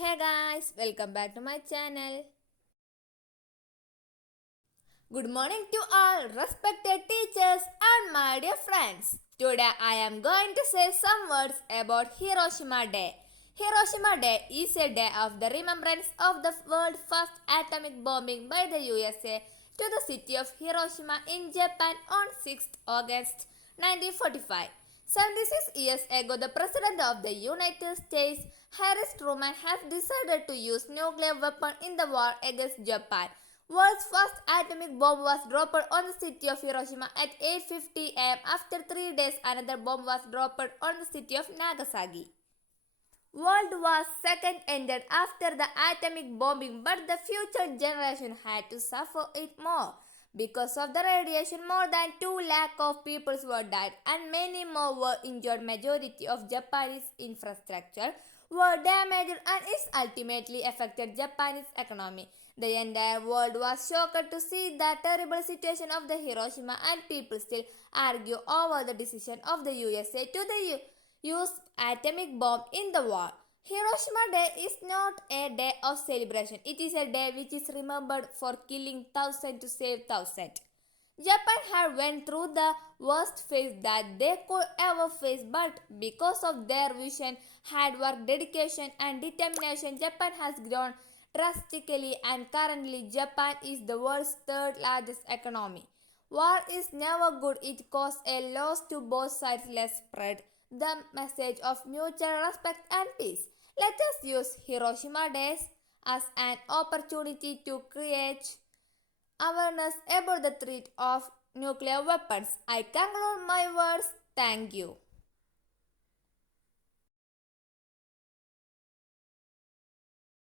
Hey guys, welcome back to my channel. Good morning to all respected teachers and my dear friends. Today I am going to say some words about Hiroshima Day. Hiroshima Day is a day of the remembrance of the world's first atomic bombing by the USA to the city of Hiroshima in Japan on 6th August 1945. 76 years ago, the President of the United States, Harry Truman, has decided to use nuclear weapon in the war against Japan. World's first atomic bomb was dropped on the city of Hiroshima at 8:50 am. After 3 days, another bomb was dropped on the city of Nagasaki. World War II ended after the atomic bombing, but the future generation had to suffer it more. Because of the radiation, more than 2 lakh of people were died and many more were injured. Majority of Japanese infrastructure were damaged and it ultimately affected Japanese economy. The entire world was shocked to see the terrible situation of the Hiroshima, and people still argue over the decision of the USA to use atomic bomb in the war. Hiroshima Day is not a day of celebration. It is a day which is remembered for killing thousands to save thousands. Japan had went through the worst phase that they could ever face, but because of their vision, hard work, dedication and determination, Japan has grown drastically, and currently Japan is the world's third largest economy. War is never good. It causes a loss to both sides. Let's spread the message of mutual respect and peace. Let us use Hiroshima Days as an opportunity to create awareness about the threat of nuclear weapons. I conclude my words. Thank you.